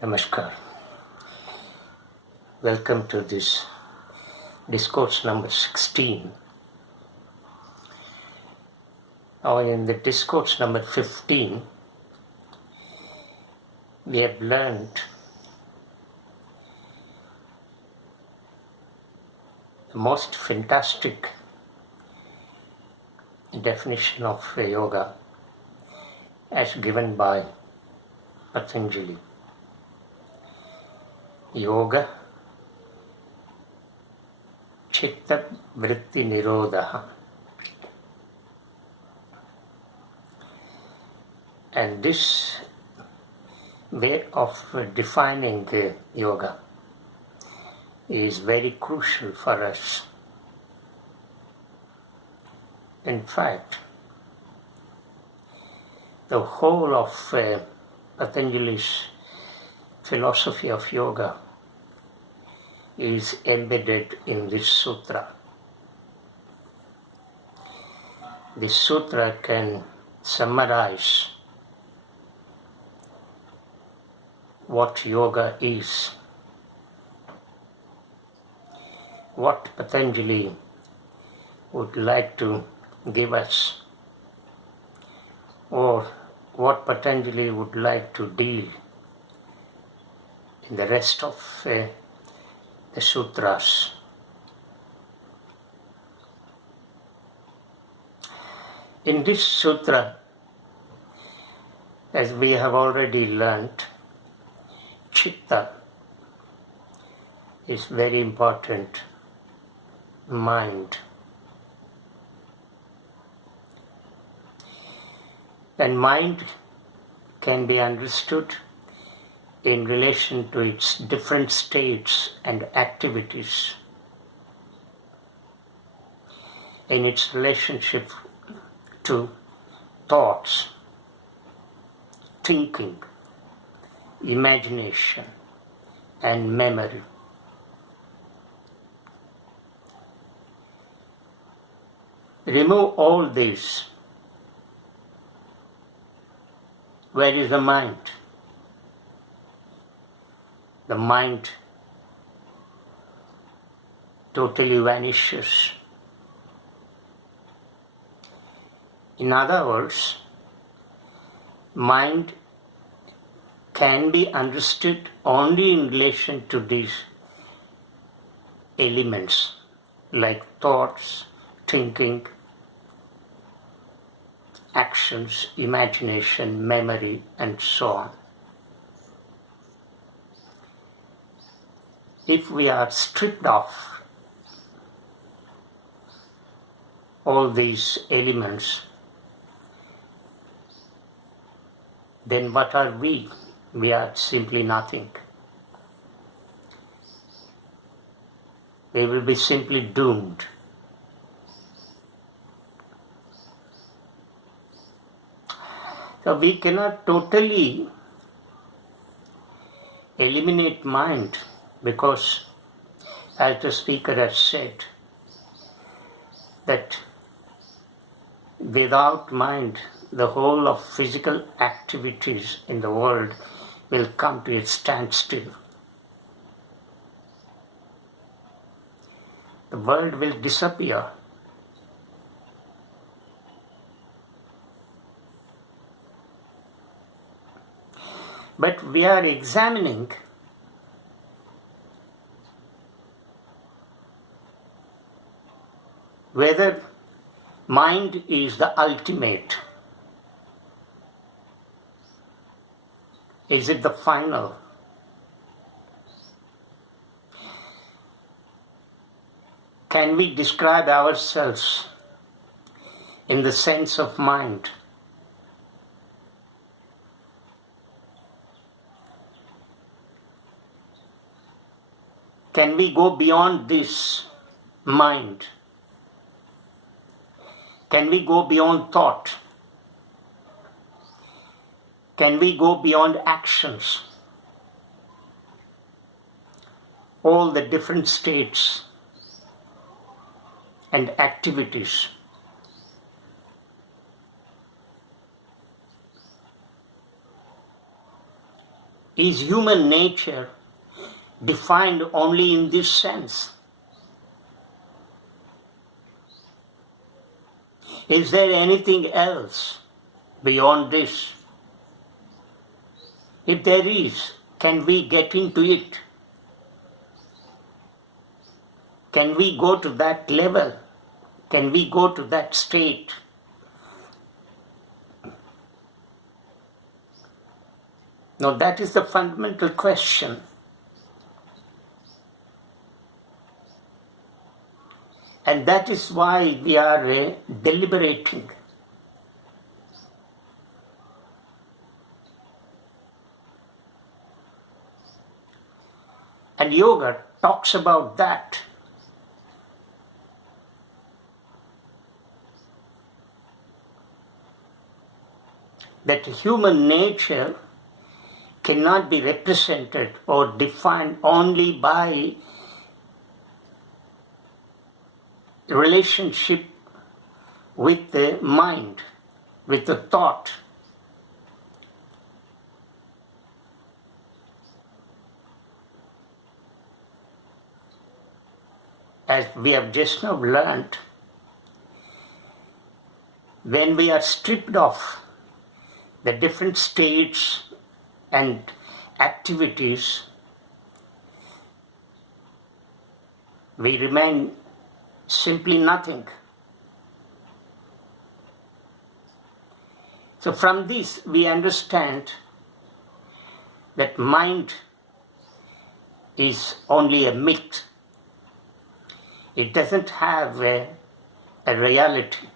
Namaskar. Welcome to this Discourse number 16. Now in the Discourse number 15, we have learned the most fantastic definition of yoga as given by Patanjali. Yoga Chitta Vritti Nirodha. And this way of defining the yoga is very crucial for us. In fact, the whole of Patanjali's philosophy of yoga is embedded in this sutra. This sutra can summarize what yoga is, what Patanjali would like to give us, or what Patanjali would like to deal in the rest of the sutras. In this sutra, as we have already learnt, Chitta is very important, mind. And mind can be understood in relation to its different states and activities, in its relationship to thoughts, thinking, imagination, and memory. Remove all these. Where is the mind? The mind totally vanishes. In other words, mind can be understood only in relation to these elements like thoughts, thinking, actions, imagination, memory, and so on. If we are stripped of all these elements, then what are we? We are simply nothing. We will be simply doomed. So we cannot totally eliminate mind because, as the speaker has said, that without mind, the whole of physical activities in the world will come to a standstill. The world will disappear. But we are examining whether mind is the ultimate. Is it the final? Can we describe ourselves in the sense of mind? Can we go beyond this mind? Can we go beyond thought? Can we go beyond actions? All the different states and activities. Is human nature defined only in this sense? Is there anything else beyond this? If there is, can we get into it? Can we go to that level? Can we go to that state? Now that is the fundamental question. And that is why we are deliberating. And yoga talks about that. That human nature cannot be represented or defined only by relationship with the mind, with the thought. As we have just now learned, when we are stripped of the different states and activities, we remain simply nothing. So from this we understand that mind is only a myth. It doesn't have a reality.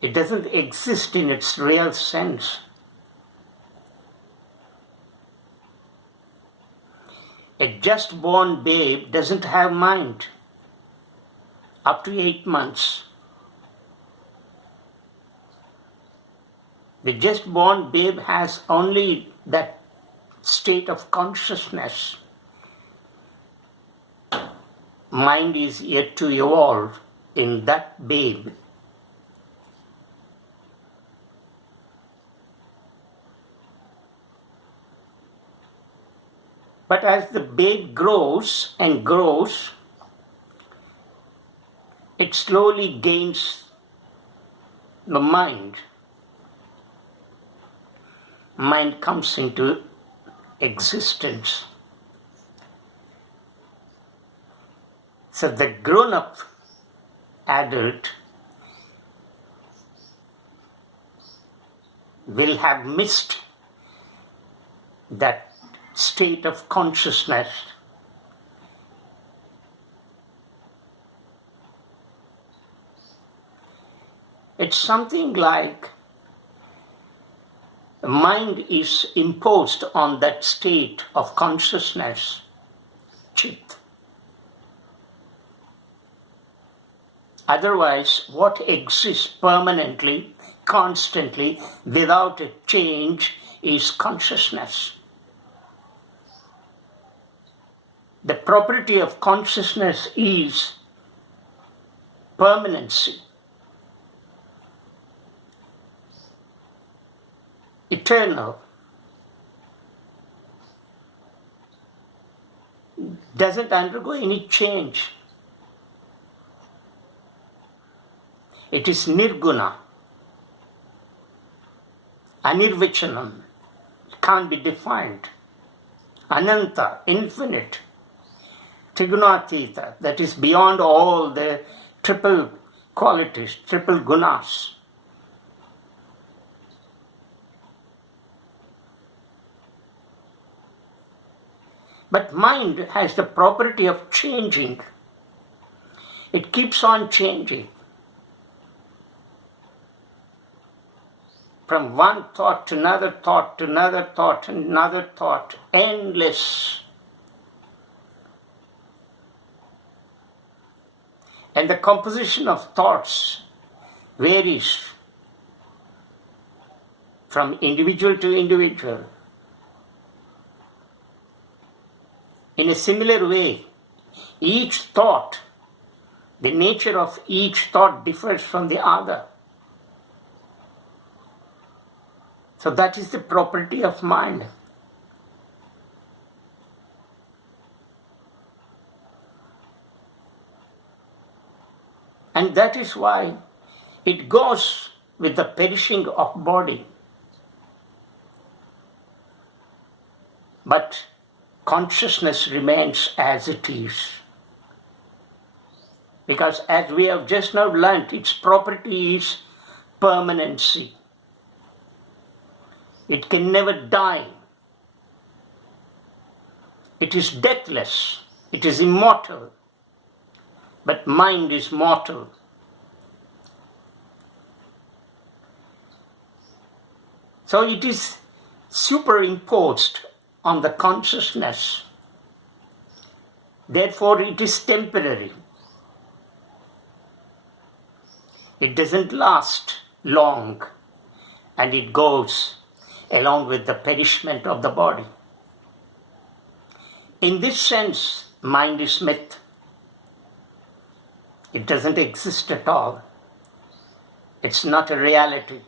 It doesn't exist in its real sense. A just born babe doesn't have mind up to 8 months. The just born babe has only that state of consciousness. Mind is yet to evolve in that babe. But as the babe grows and grows, it slowly gains the mind. Mind comes into existence. So the grown-up adult will have missed that state of consciousness. It's something like the mind is imposed on that state of consciousness, chit. Otherwise, what exists permanently, constantly, without a change is consciousness. The property of consciousness is permanency, eternal, doesn't undergo any change. It is nirguna, anirvichanam, can't be defined, ananta, infinite, trigunatita, that is beyond all the triple qualities, triple gunas. But mind has the property of changing. It keeps on changing. From one thought to another thought to another thought to another thought, endless. And the composition of thoughts varies from individual to individual. In a similar way, each thought, the nature of each thought differs from the other. So that is the property of mind. And that is why it goes with the perishing of body. But consciousness remains as it is. Because as we have just now learnt, its property is permanency. It can never die. It is deathless. It is immortal. But mind is mortal. So it is superimposed on the consciousness. Therefore, it is temporary. It doesn't last long, and it goes along with the perishment of the body. In this sense, mind is myth. It doesn't exist at all. It's not a reality.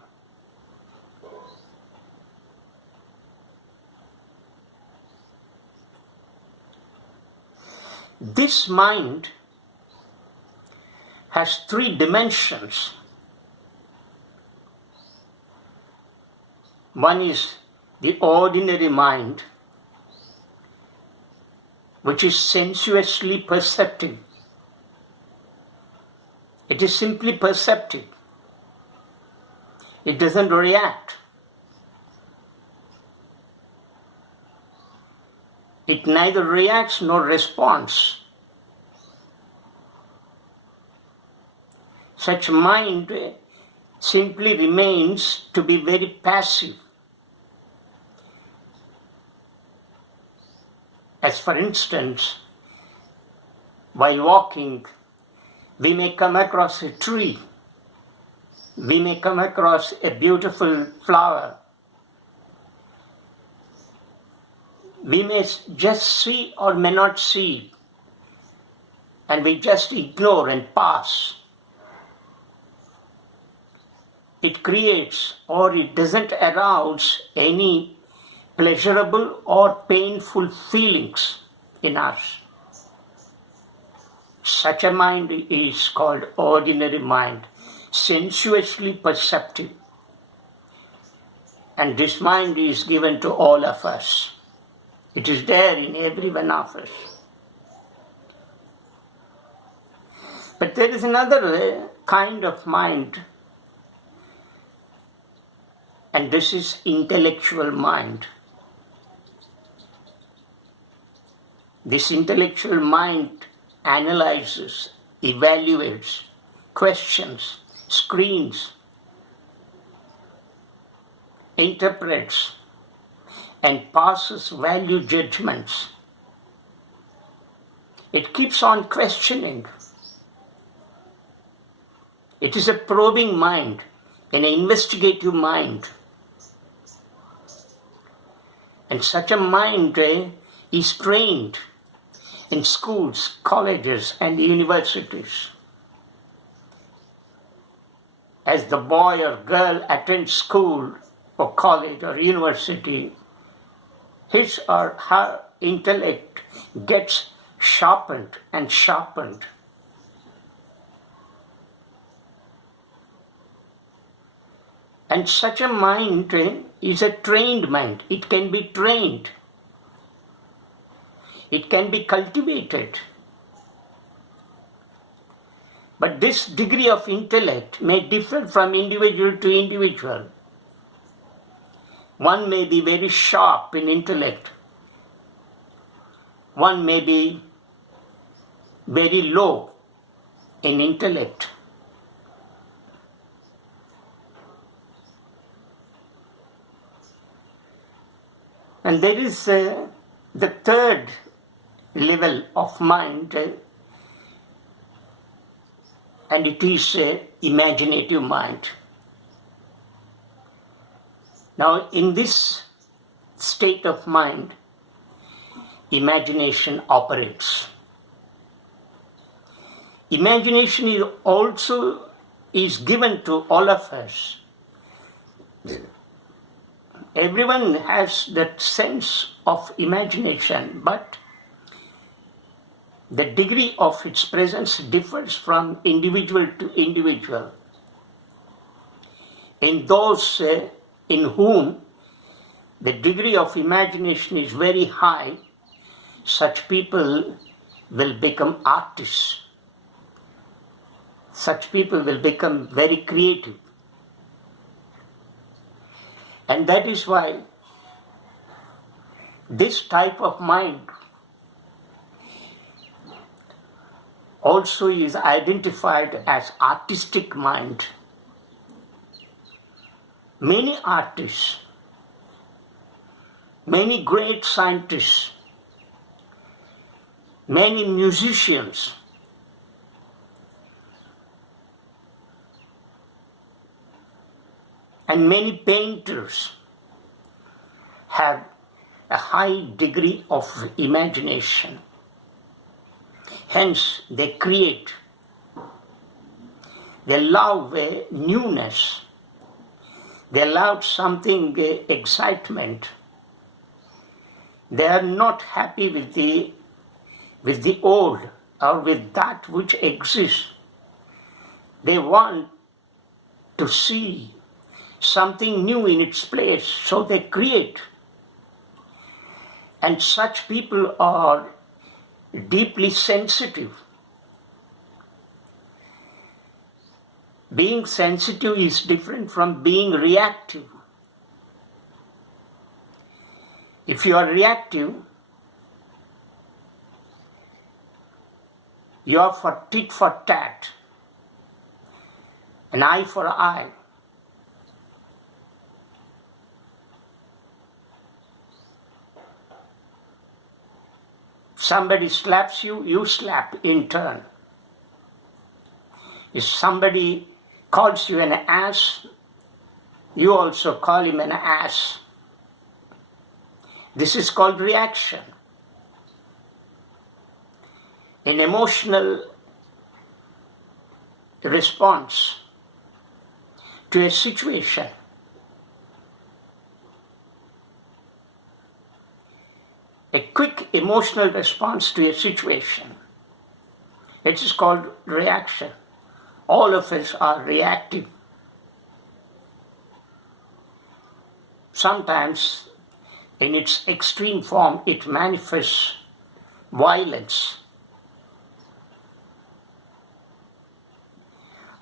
This mind has three dimensions. One is the ordinary mind, which is sensuously perceptive. It is simply perceptive. It doesn't react. It neither reacts nor responds. Such mind simply remains to be very passive. As for instance, while walking, we may come across a tree. We may come across a beautiful flower. We may just see or may not see, and we just ignore and pass. It creates or it doesn't arouse any pleasurable or painful feelings in us. Such a mind is called ordinary mind, sensuously perceptive. And this mind is given to all of us. It is there in every one of us. But there is another kind of mind, and this is intellectual mind. This intellectual mind analyzes, evaluates, questions, screens, interprets, and passes value judgments. It keeps on questioning. It is a probing mind, an investigative mind. And such a mind is trained in schools, colleges, and universities. As the boy or girl attends school or college or university, his or her intellect gets sharpened and sharpened. And such a mind is a trained mind. It can be trained. It can be cultivated. But this degree of intellect may differ from individual to individual. One may be very sharp in intellect. One may be very low in intellect. And there is the third level of mind, and it is imaginative mind. Now, in this state of mind, imagination operates. Imagination is also given to all of us everyone has that sense of imagination, but the degree of its presence differs from individual to individual. In those in whom the degree of imagination is very high, such people will become artists. Such people will become very creative. And that is why this type of mind also is identified as artistic mind. Many artists, many great scientists, many musicians and many painters have a high degree of imagination. Hence, they create. They love newness. They love something, excitement. They are not happy with the old or with that which exists. They want to see something new in its place, so they create. And such people are deeply sensitive. Being sensitive is different from being reactive. If you are reactive, you are for tit for tat, an eye for eye. Somebody slaps you, you slap in turn. If somebody calls you an ass, you also call him an ass. This is called reaction. An emotional response to a situation. A quick emotional response to a situation. It is called reaction. All of us are reactive. Sometimes, in its extreme form, it manifests violence.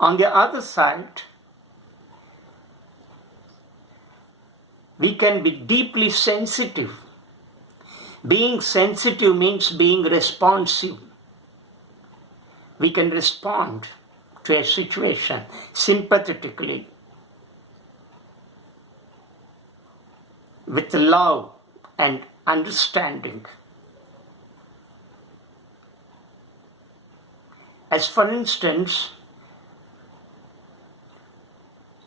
On the other side, we can be deeply sensitive. Being sensitive means being responsive. We can respond to a situation sympathetically, with love and understanding. As for instance,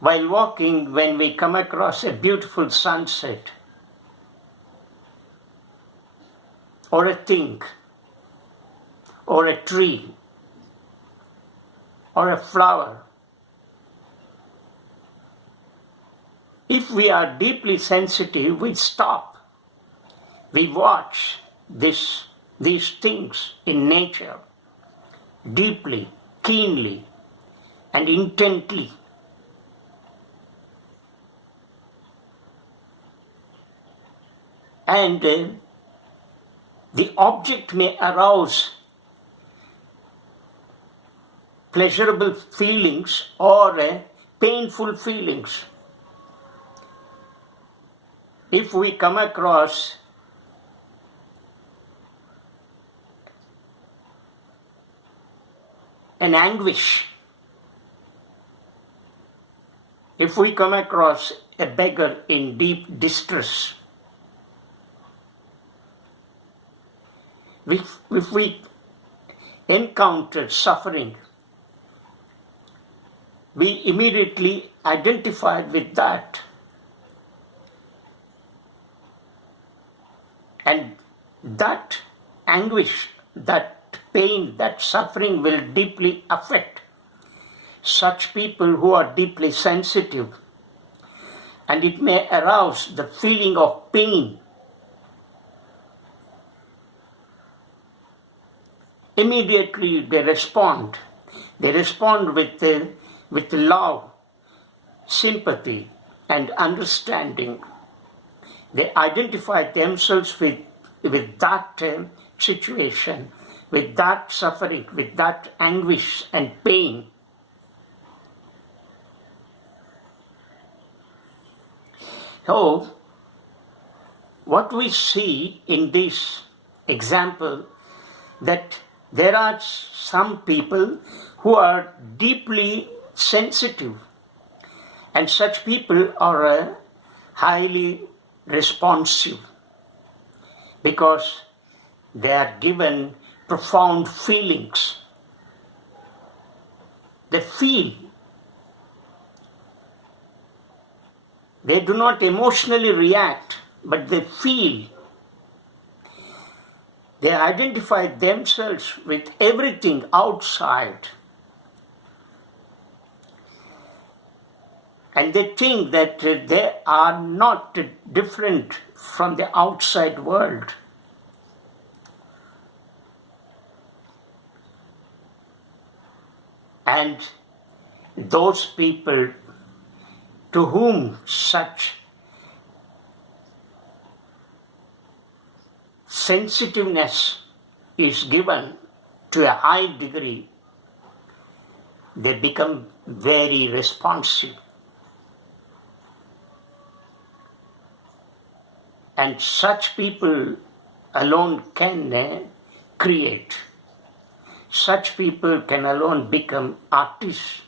while walking, when we come across a beautiful sunset, or a thing, or a tree, or a flower, if we are deeply sensitive, we stop. We watch these things in nature deeply, keenly, and intently. And the object may arouse pleasurable feelings or painful feelings. If we come across an anguish, if we come across a beggar in deep distress, if we encounter suffering, we immediately identify with that. And that anguish, that pain, that suffering will deeply affect such people who are deeply sensitive. and it may arouse the feeling of pain. Immediately they respond. They respond with love, sympathy, and understanding. They identify themselves with that situation, with that suffering, with that anguish and pain. So, what we see in this example, that there are some people who are deeply sensitive, and such people are highly responsive because they are given profound feelings. They feel. They do not emotionally react, but they feel. They identify themselves with everything outside. And they think that they are not different from the outside world. And those people to whom such sensitiveness is given to a high degree, they become very responsive. And such people alone can create. Such people can alone become artists.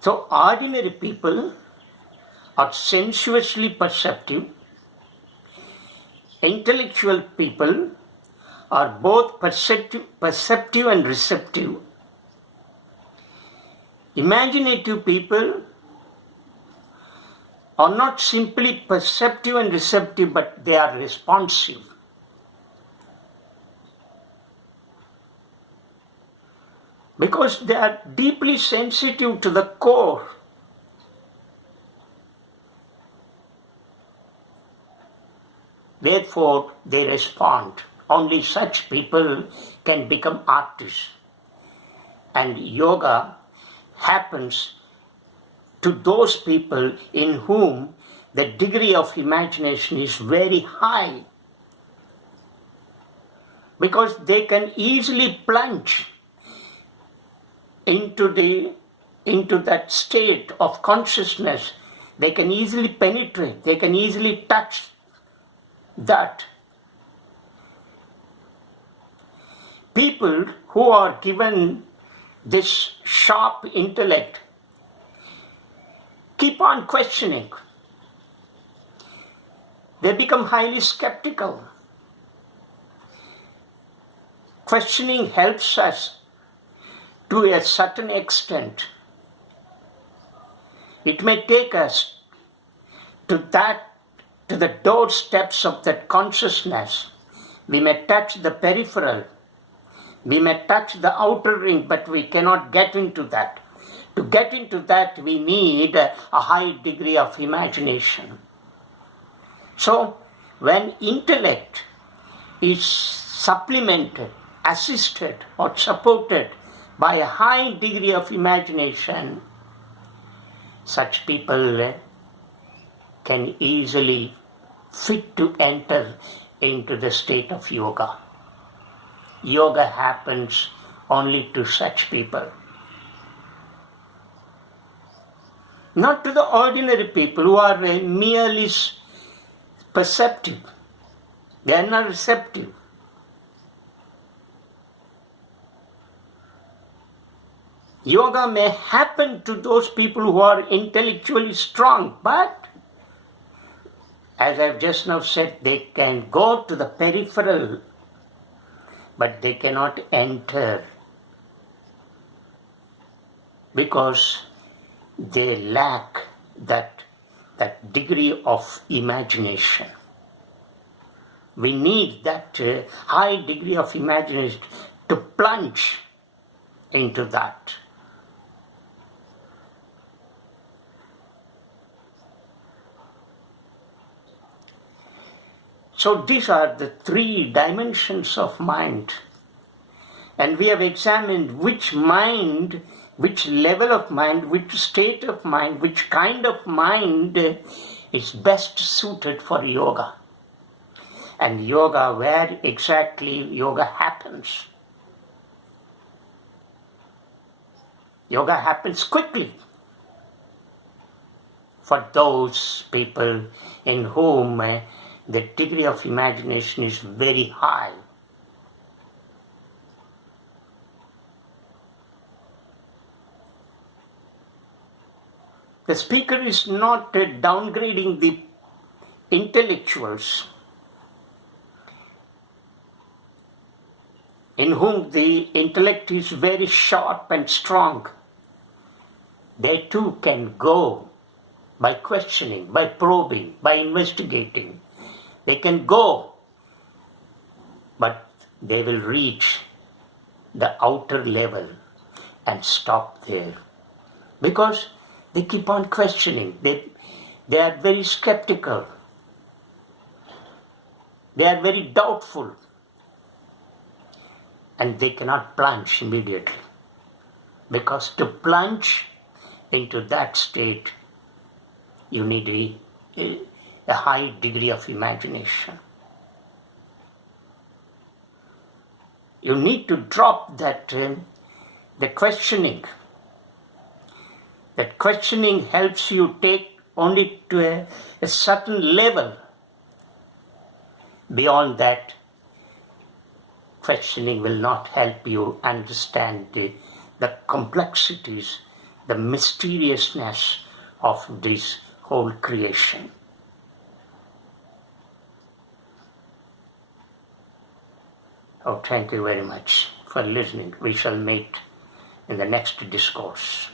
So ordinary people are sensuously perceptive. Intellectual people are both perceptive and receptive. Imaginative people are not simply perceptive and receptive, but they are responsive. Because they are deeply sensitive to the core. Therefore, they respond. Only such people can become artists. And yoga happens to those people in whom the degree of imagination is very high, because they can easily plunge into that state of consciousness. They can easily penetrate, they can easily touch that. People who are given this sharp intellect keep on questioning. They become highly skeptical. Questioning helps us to a certain extent. It may take us to the doorsteps of that consciousness. We may touch the peripheral. We may touch the outer ring, but we cannot get into that. To get into that, we need a high degree of imagination. So, when intellect is supplemented, assisted, or supported by a high degree of imagination, such people can easily fit to enter into the state of yoga. Yoga happens only to such people. Not to the ordinary people who are merely perceptive. They are not receptive. Yoga may happen to those people who are intellectually strong, but as I've just now said, they can go to the peripheral, but they cannot enter because they lack that degree of imagination. We need that high degree of imagination to plunge into that. So these are the three dimensions of mind. And we have examined which mind, which level of mind, which state of mind, which kind of mind is best suited for yoga. And yoga, where exactly yoga happens. Yoga happens quickly for those people in whom the degree of imagination is very high. The speaker is not downgrading the intellectuals in whom the intellect is very sharp and strong. They too can go by questioning, by probing, by investigating. They can go, but they will reach the outer level and stop there. Because they keep on questioning. They are very skeptical. They are very doubtful. And they cannot plunge immediately. Because to plunge into that state, you need a high degree of imagination. You need to drop that the questioning. That questioning helps you take only to a certain level. Beyond that, questioning will not help you understand the complexities, the mysteriousness of this whole creation. Oh, thank you very much for listening. We shall meet in the next discourse.